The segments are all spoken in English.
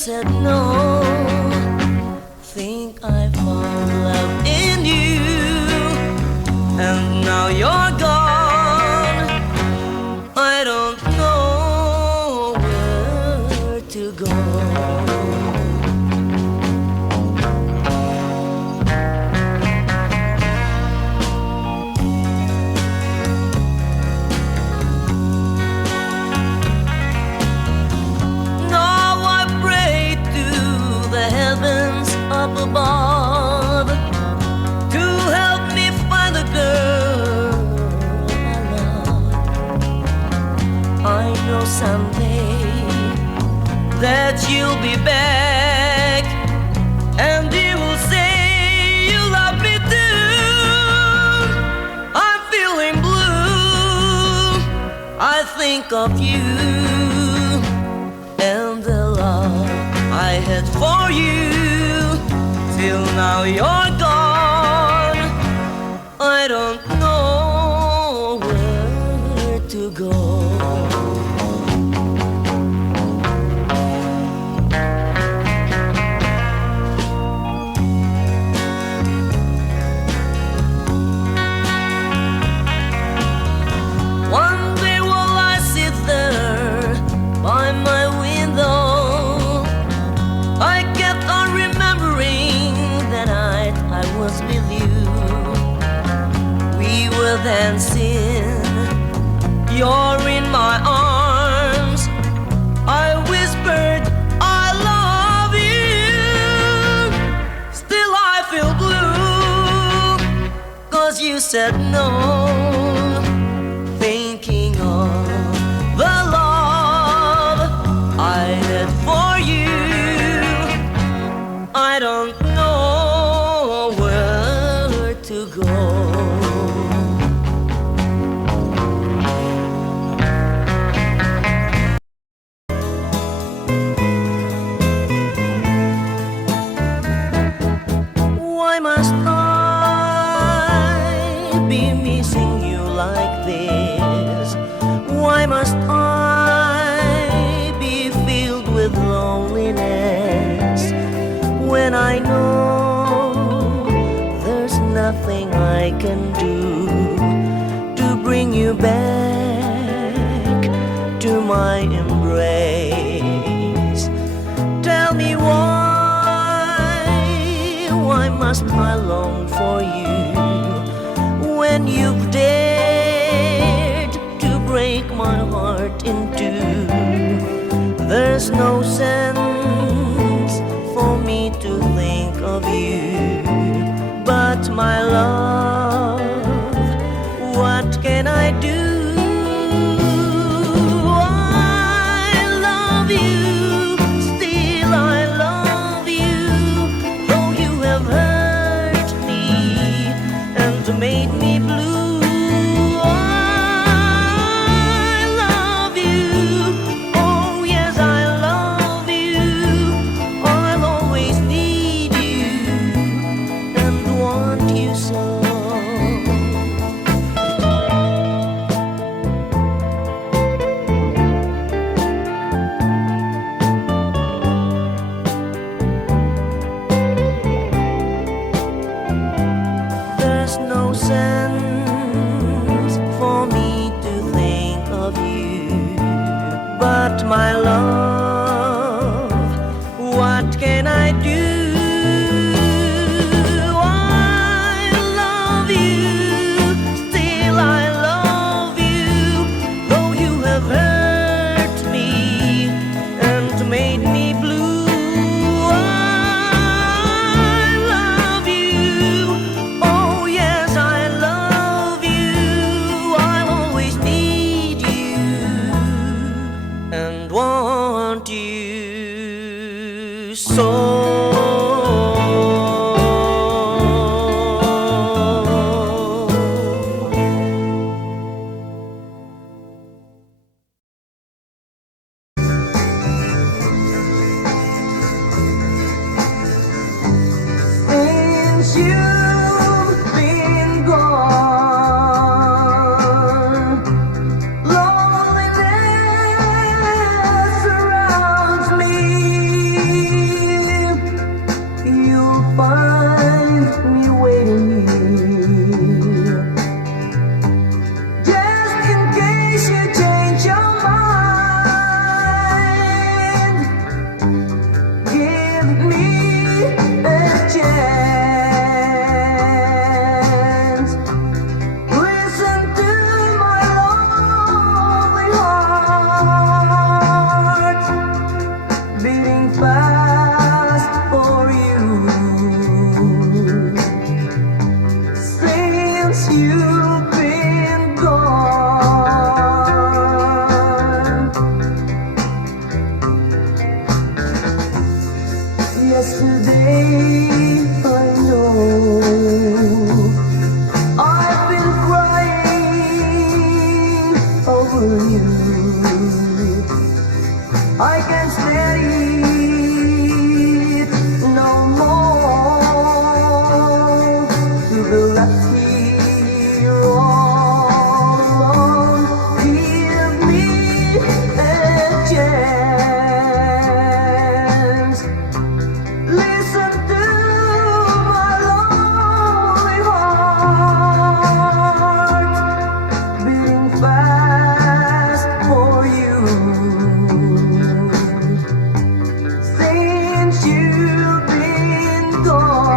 said no. Think I found love in you, and now you're gone. I don't know where to go. Up above to help me find the girl I love. I know someday that you'll be back, and you will say you love me too. I'm feeling blue. I think of you and the love I had for you. Till now you're gone. I don't know where to go. One day while I sit there by my window, I kept on remembering that night I was with you. We were dancing, you're in my arms. I whispered, I love you. Still I feel blue, 'cause you said no. Thinking of the love I had for you, I don't know where to go. Why must I be missing you like this? Why must I be filled with loneliness when I know there's nothing I can do to bring you back to my embrace? Tell me why must I long for you when you've dared to break my heart in two? There's no sense for me to think of you, but my love, what can I do? I love you, still I love you, though you have hurt me and made me blue. I love you, oh yes I love you. I'll always need you and want you so. There's no sense for me to think of you, but my love, what can I do? I love you, still I love you, though you have hurt me and made me blue. I love you, oh yes I love you. I'll always need you and want you so. Since you've been gone, loneliness surrounds me. for you. I can't stand it no more to be left here all alone. Give me a chance. Listen to my lonely heart beating fast for you. Since you've been gone,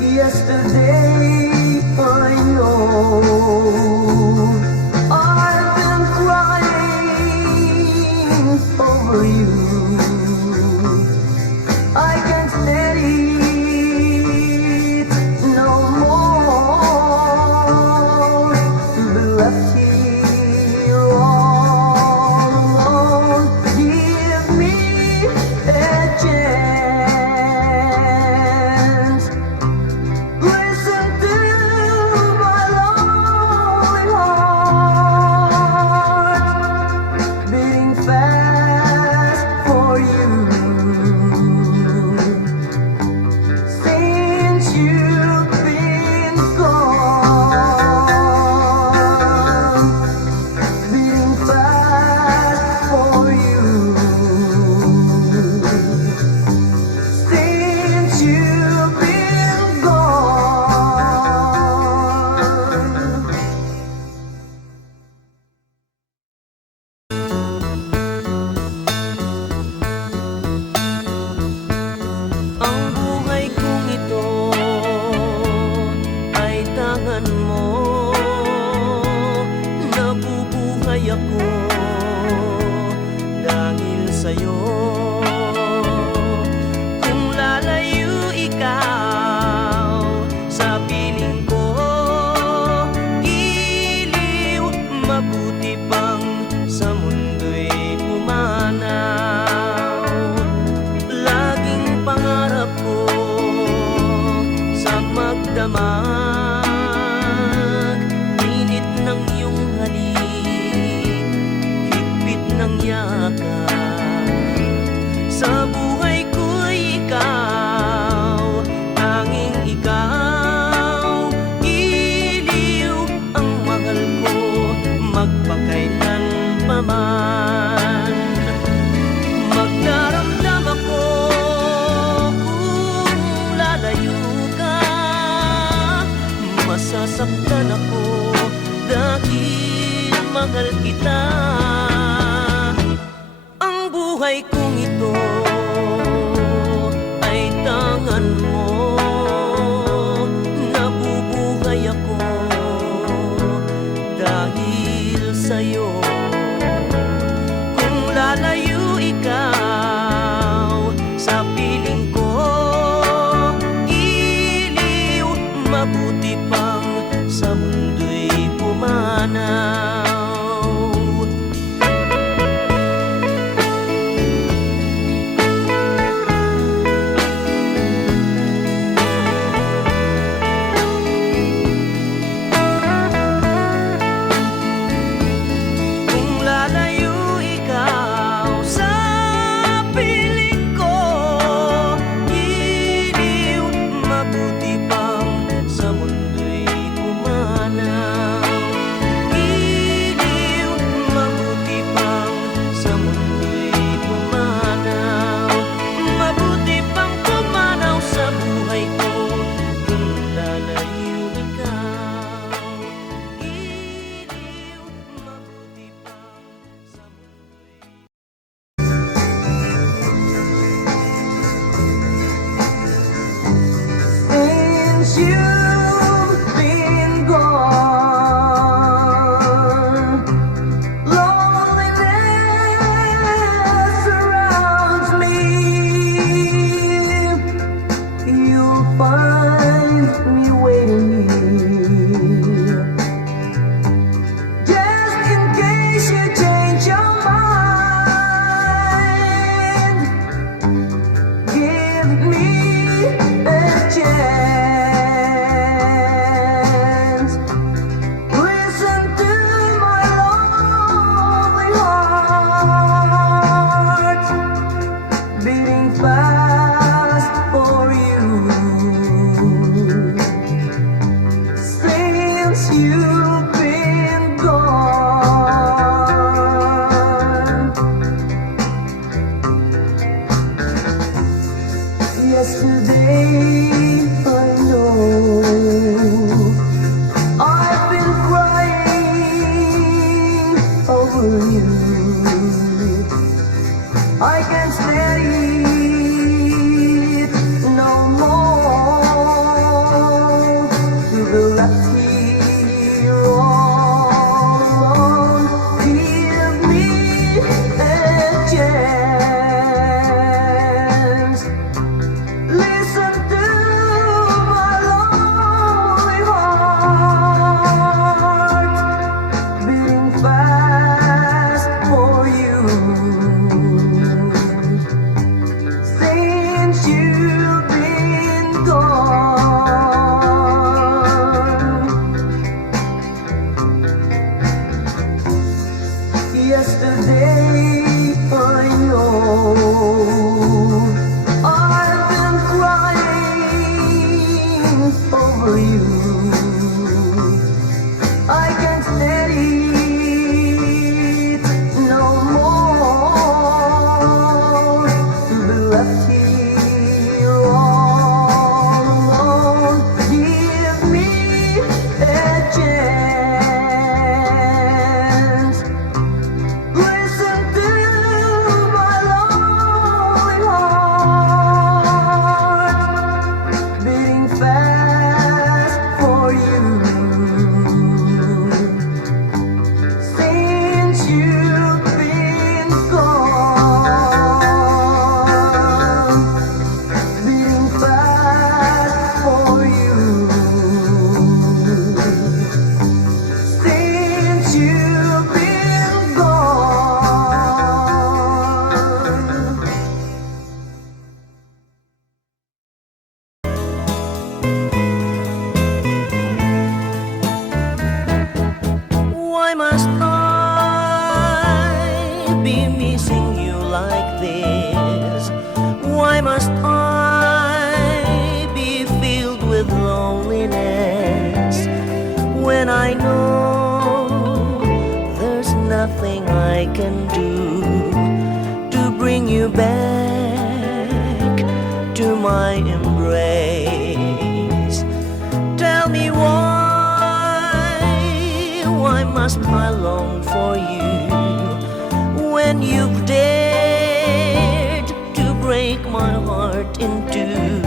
yesterday I know I've been crying over you. I can't stand it no more to be left here all alone. Give me a chance. Listen to my lonely heart beating fast for you. Since you've been gone, beating fast for you. Since you've been gone. Ang buhay kong ito ay tangan mo. Nabubuhay ako dahil sa'yo. Kung lalayo ikaw sa piling ko, giliw, mabuti pang sa mundo'y pumanaw. Laging pangarap ko sa magdamag, init ng iyong halik, higpit ng yakap. Sa buhay ko'y ikaw, tanging ikaw, iliw ang mahal ko, magpakailan pa man. Magdaramdam ako kung lalayo ka, masasaktan ako dahil mahal kita. Ang buhay kong ito ay tangan mo. Nabubuhay ako dahil sa'yo. Kung lalayo ikaw sa piling ko, giliw, mabuti pang sa mundo'y pumanaw. Kung lalayo ikaw sa piling ko, giliw, mabuti pang sa mundo'y pumanaw. for you. I can't stand it no more to be left here all alone. Give me a chance. Listen to my lonely heart beating fast for you. Since you've been gone, beating fast for you. Since you've been gone. Why must I be missing you like this? Why must I be filled with loneliness when I know there's nothing I can do to bring you back to my embrace? Tell me why must I long for you when you've dared to break my heart in two?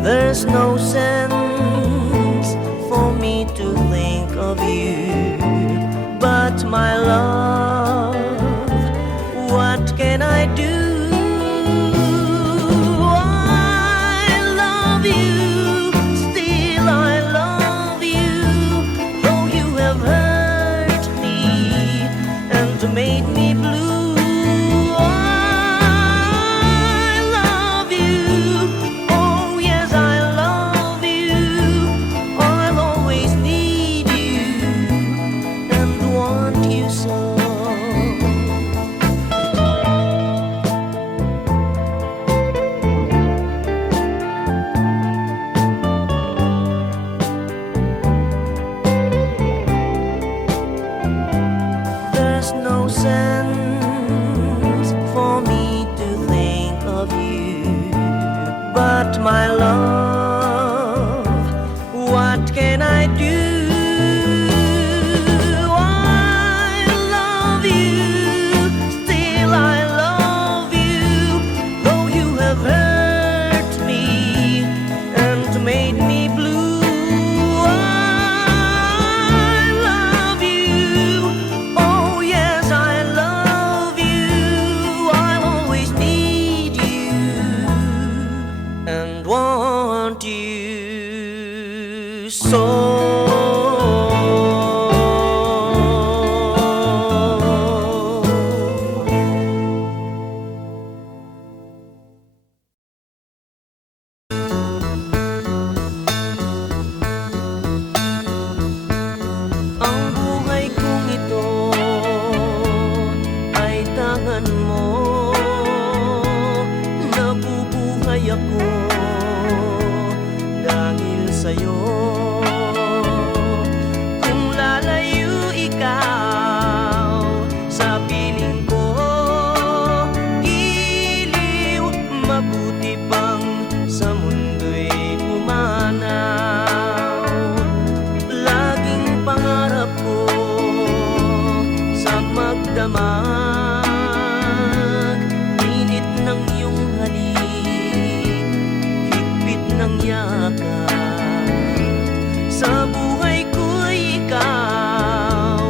There's no sense for me to think of you, but my love, what can I do? I love you, still I love you, though you have hurt me and made me blue. I love you, oh yes I love you, I'll always need you and want you so. There's no sense for me to think of you, but my love, what can I do? I love you, still I love you, though you have hurt me and made me blue. I love you, oh yes I love you, I'll always need you and want you so. Ang buhay kong ito ay tangan mo. Nabubuhay ako dahil sa'yo. Kung lalayo ikaw sa piling ko, giliw, mabuti pang sa mundo'y pumanaw. Laging pangarap ko sa magdamag, init ng iyong halik, higpit ng yakap. Sa buhay ko'y ikaw,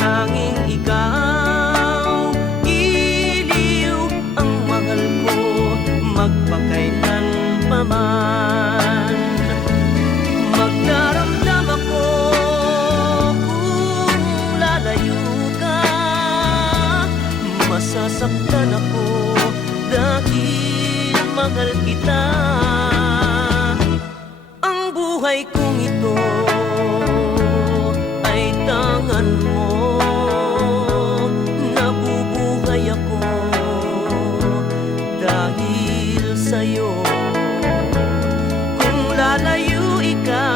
tanging ikaw, iliw ang mahal ko, magpakailan pa man. Magdaramdam ako kung lalayo ka, masasaktan ako dahil mahal kita. Ang buhay kong ito ay tangan mo. Nabubuhay ako dahil sa'yo. Kung lalayo ikaw,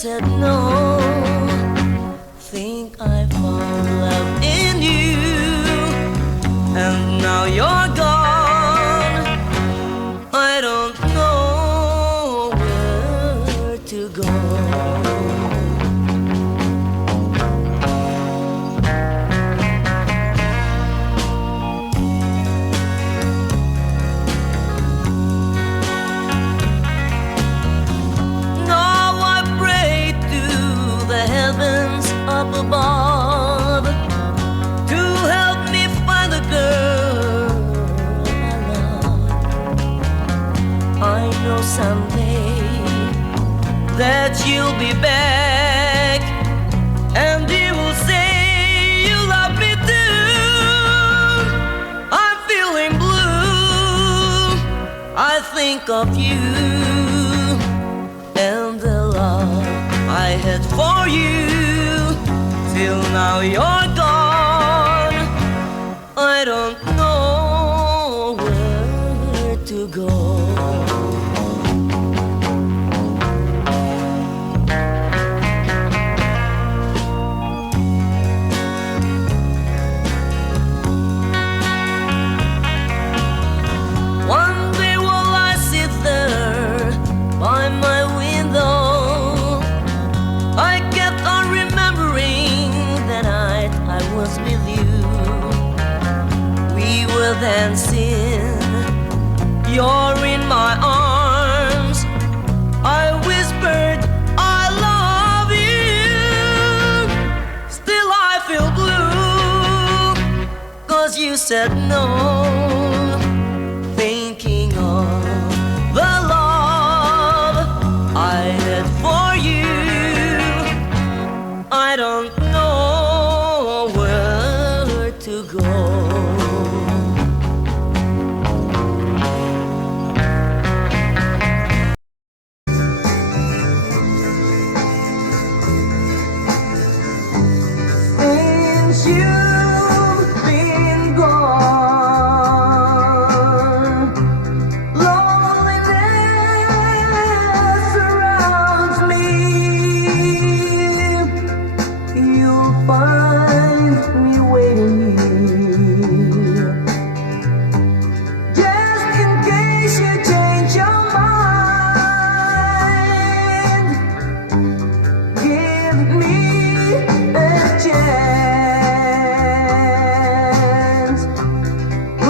said no. Think I found love in you, and now you're gone. I don't know where to go. Up above to help me find the girl I love. I know someday that you'll be back, and you will say you love me too. I'm feeling blue. I think of you and the love I had for you. Till now you're gone. I don't know where to go. One day while I sit there by my window, I kept on remembering the night I was with you. We were dancing, you're in my arms. I whispered, I love you. Still I feel blue, 'cause you said no. Thinking of the love I had for you, I don't know where to go. Since you've been gone, loneliness surrounds me. You'll find me waiting here, just in case you change your mind. Give me a chance.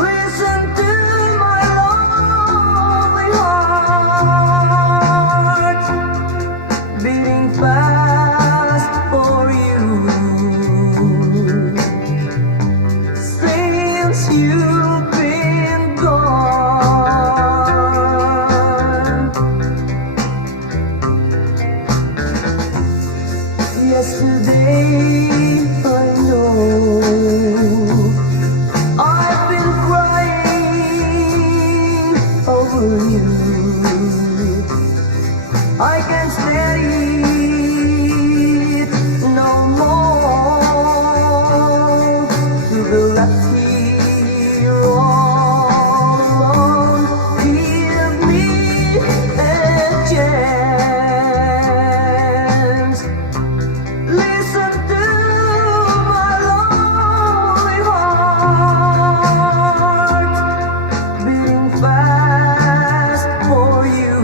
Listen to my lonely heart beating fast for you. Since you've been gone, yesterday I know I've been crying over you. I can't stand it no more to be left here all alone. Give me a chance. Listen to my lonely heart beating fast for you.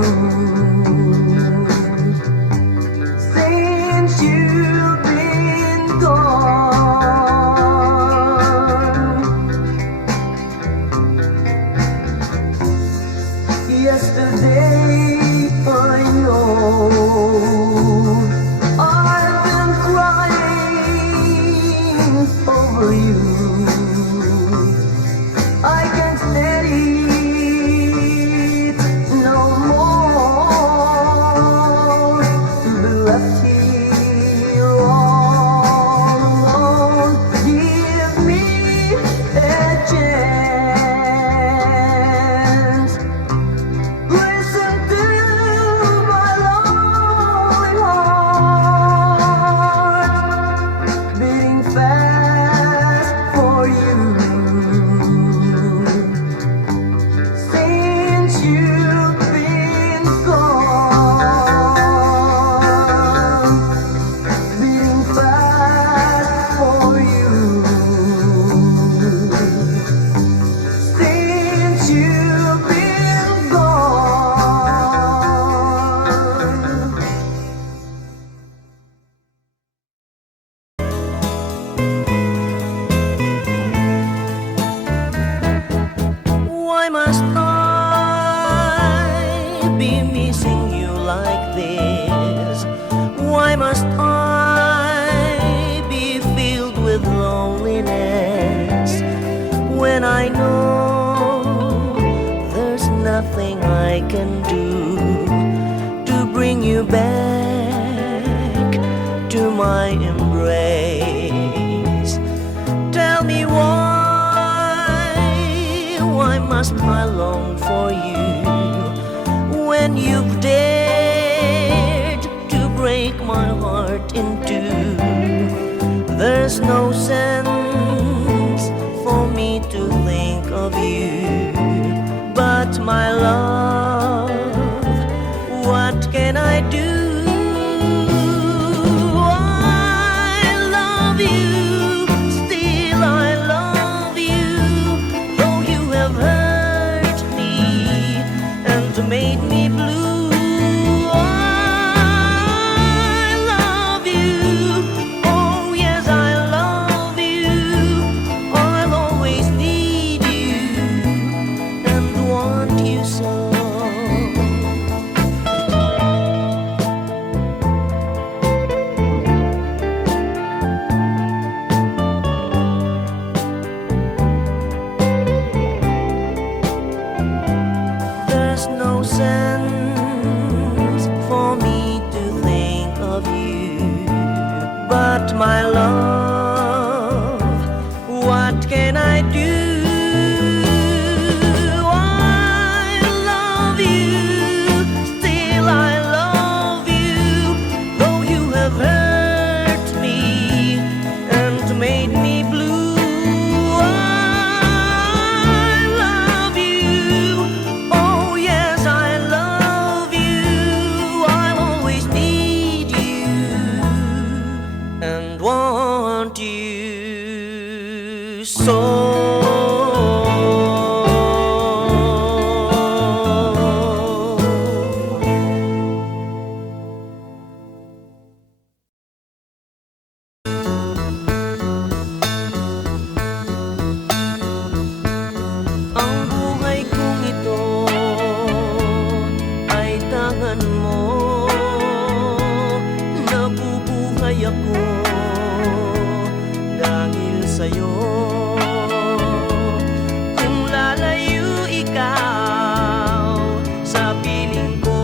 Since you've been gone, yesterday I know I've been crying over you. I can't stand it no more to be left here all alone. Give me a chance. Listen to my lonely this? Why must I be filled with loneliness when I know there's nothing I can do to bring you back to my embrace? Tell me why must I long for you when you've dared to break my heart in two? There's no sense for me to think of you, but my love, what can I do? I love you, still I love you, though you have hurt me and made me blue. I love you, oh yes I love you, I'll always need you and want you so. There's no sense for me to think of you, but my love, what can I do? I love you, still I love you, though you have hurt me and made me blue. I love you, oh yes I love you, I'll always need you and want you so. Ang buhay kong ito ay tangan mo. Nabubuhay ako dahil sa'yo. Kung lalayo ikaw sa piling ko,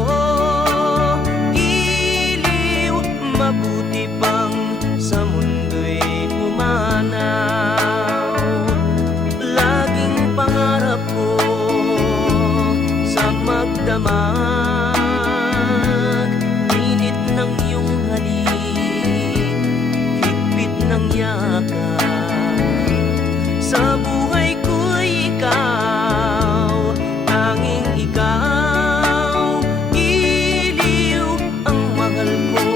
giliw, mabuti pang sa mundo'y pumanaw. Laging pangarap ko sa magdamag, init ng iyong halik, higpit ng yakap. Sa buhay ko'y ikaw, tanging ikaw, giliw ang mahal ko,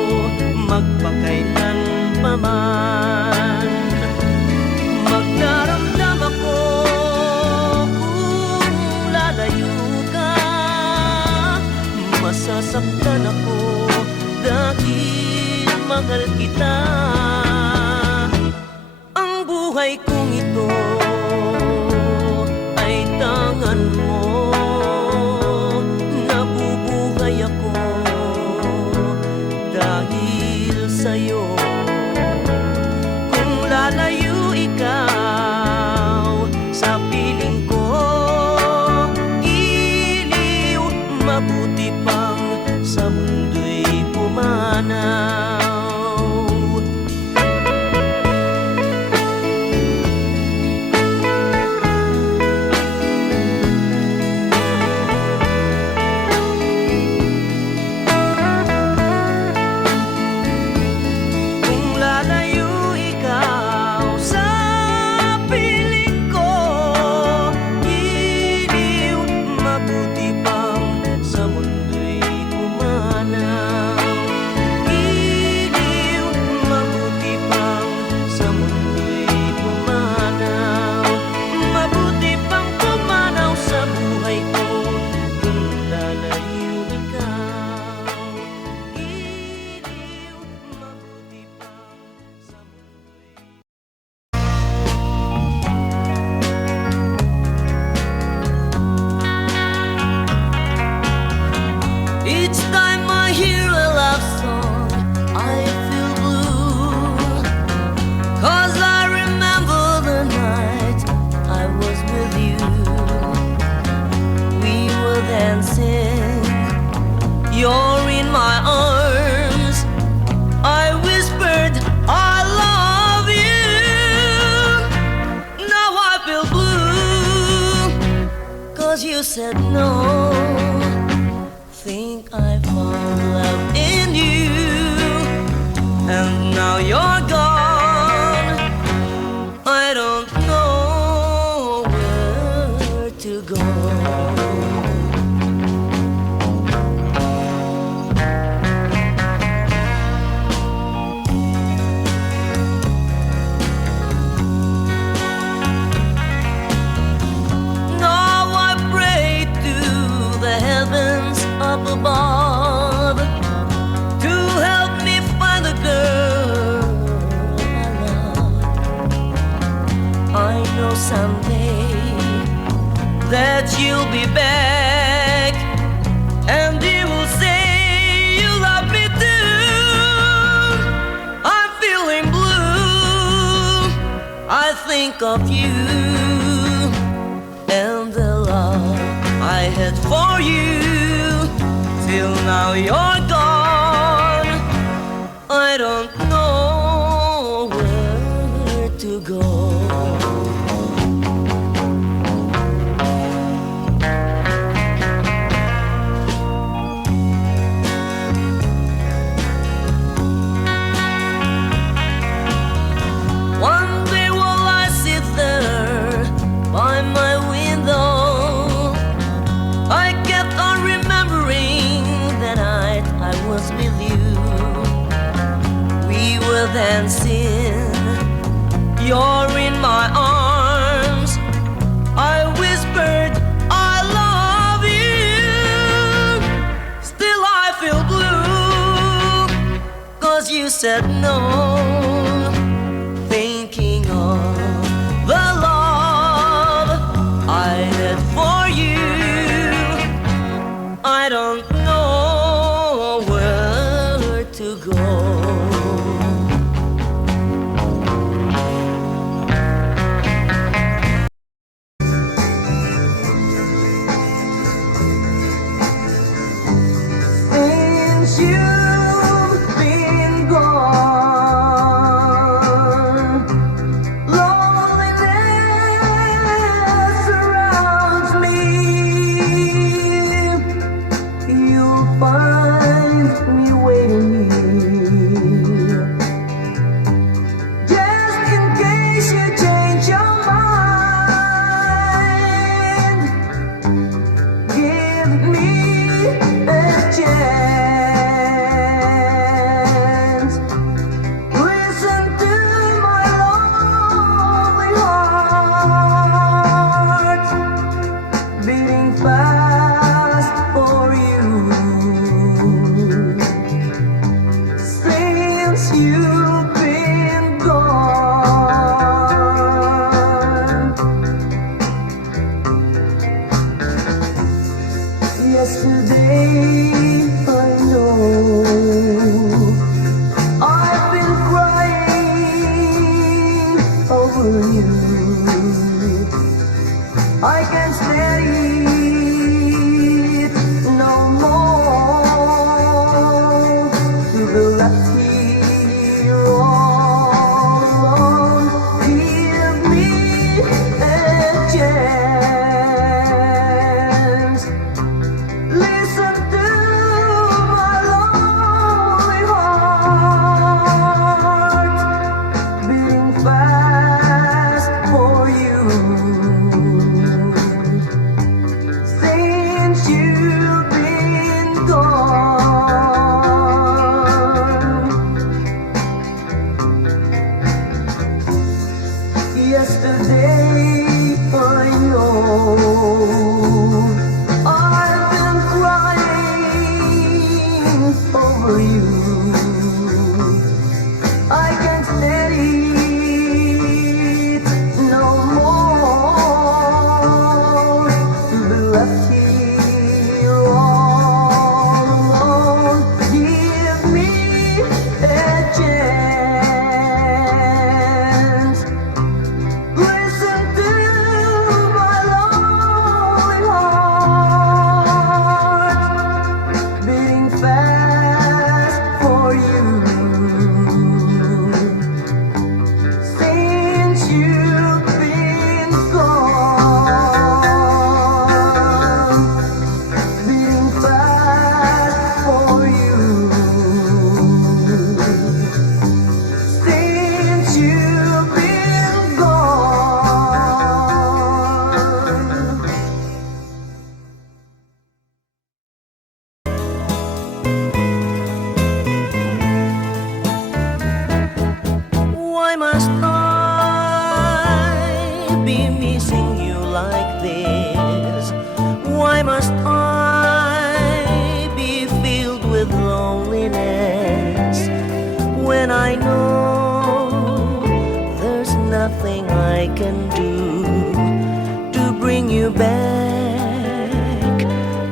magpakailan pa man. Magdaramdam ako kung lalayo ka, masasaktan ako dahil mahal kita. Ang buhay kong ito ay tangan mo. Nabubuhay ako dahil sa'yo. Kung lalayo ikaw sa piling ko, giliw, mabuti pang sa mundo'y pumanaw. Kung lalayo ikaw sa piling ko, giliw, mabuti pang sa mundo'y pumanaw. Giliw, mabuti pang sa mundo'y pumanaw. Mabuti pang pumanaw sa buhay ko kung lalayo ikaw. Giliw, mabuti pang sa mundo'y. Each time I hear said no. Think I found love in you, and now you're gone. I don't know where to go. Up above to help me find the girl I love. I know someday that you'll be back, and you will say you love me too. I'm feeling blue. I think of you and the love I had for you. Till now you're gone. I don't know where to go. One day while I sit there by my window, I kept on remembering that night I was with you. We were dancing, you're in my arms. I whispered, I love you. Still I feel blue, 'cause you said no. Thinking of the love I had for you, I don't know where to go. Since you've been gone, loneliness surrounds me. You'll find me waiting here, just in case you change your mind. Give me a chance. Listen to my lonely heart beating fast for you. Since you've been gone, yesterday I know I've been crying over you. I can't stand it no more to be left here all alone. Give me a chance. Listen to my lonely heart beating fast for you. Why must I be missing you like this? Why must I be filled with loneliness when I know there's nothing I can do to bring you back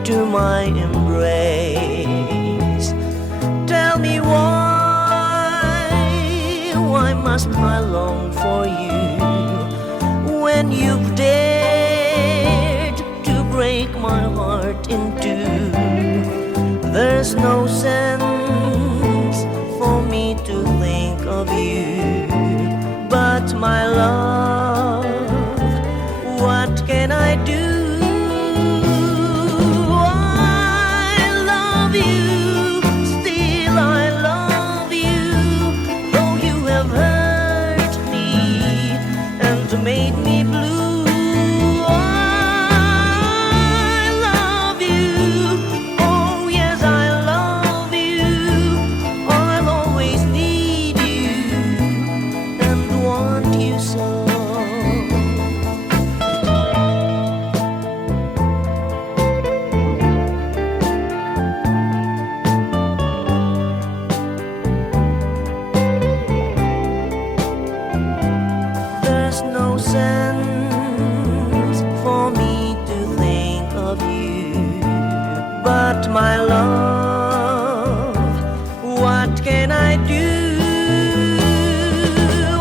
to my embrace? Tell me why must I long for you when you've dared to break my heart in two? There's no sense for me to think of you, but my love, what can I do? Made me blue. I love you. Oh yes, I love you. I'll always need you and want you so. There's no sense for me to think of you, but my love, what can I do?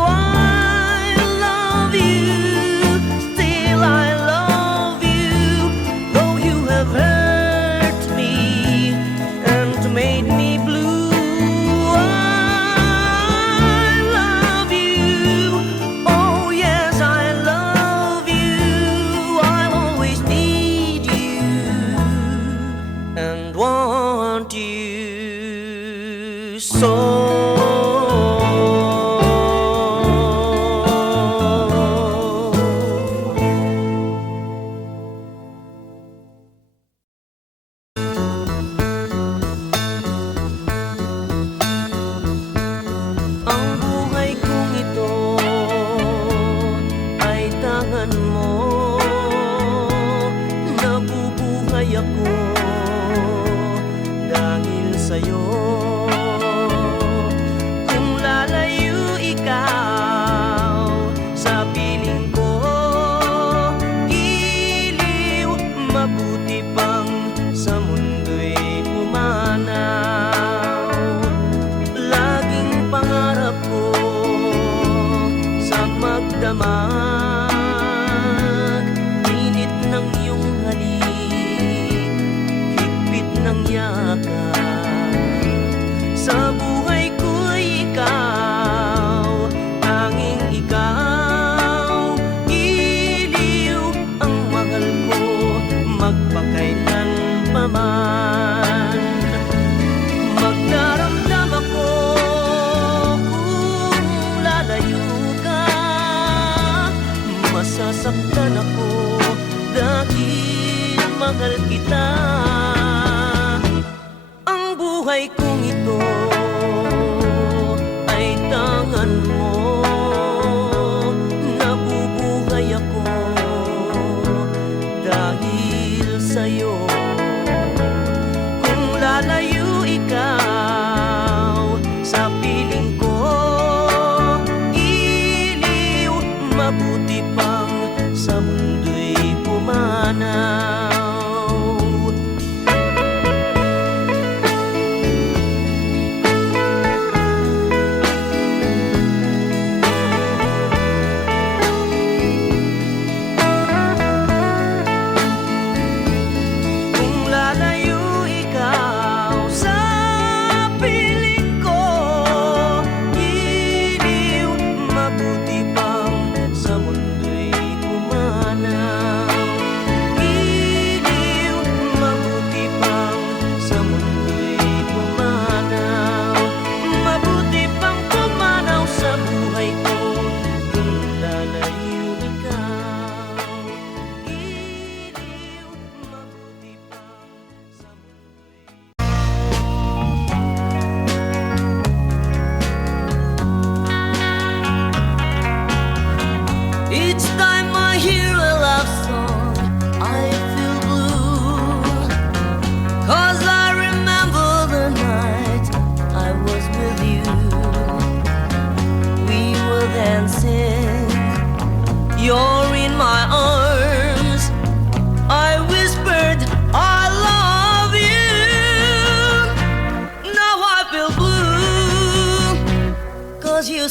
I love you, still I love you, though you have hurt me and made me blue. And want you so. Ang buhay kong ito ay tangan mo. Nabubuhay ako dahil sa'yo. Kung lalayo ikaw sa piling ko, giliw, mabuti pang sa mundo'y pumanaw. Laging pangarap ko sa magdamag, init ng iyong halik, higpit ng yakap. Sa buhay ko'y ikaw, tanging ikaw, giliw ang mahal ko, magpakailan pa man. Magdaramdam ako kung lalayo ka, masasaktan ako dahil mahal kita. Ang buhay kong ito ay tangan mo. Nabubuhay ako dahil sa'yo. Kung lalayo ikaw sa piling ko, giliw, mabuti pang sa mundo'y pumanaw.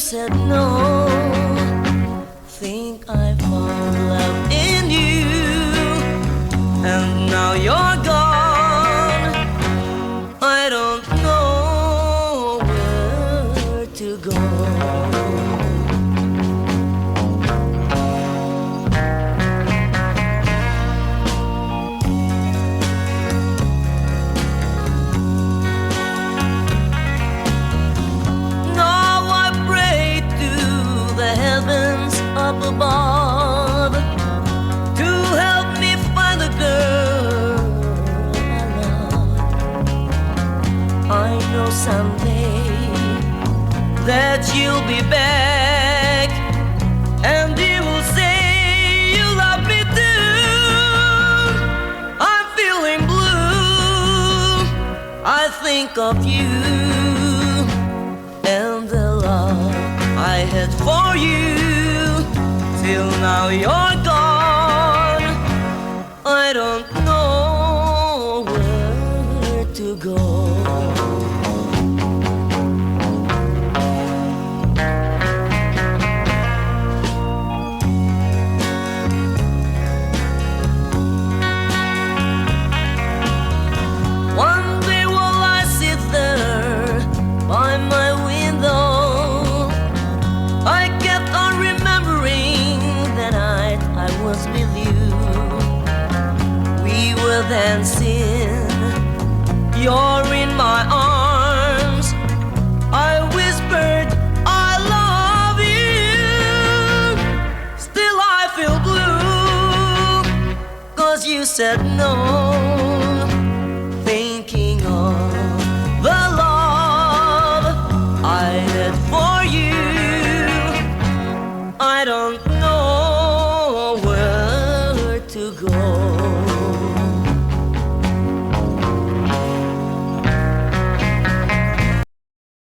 said no. Think I found love in you, and now you're gone. I don't know where to go. Up above to help me find the girl I love. I know someday that you'll be back, and you will say you love me too. I'm feeling blue. I think of you and the love I had for you. Till now you're gone. I don't know where to go. One day while I sit there by my window, I kept on remembering I was with you. We were dancing, you're in my arms. I whispered, I love you. Still I feel blue, 'cause you said no.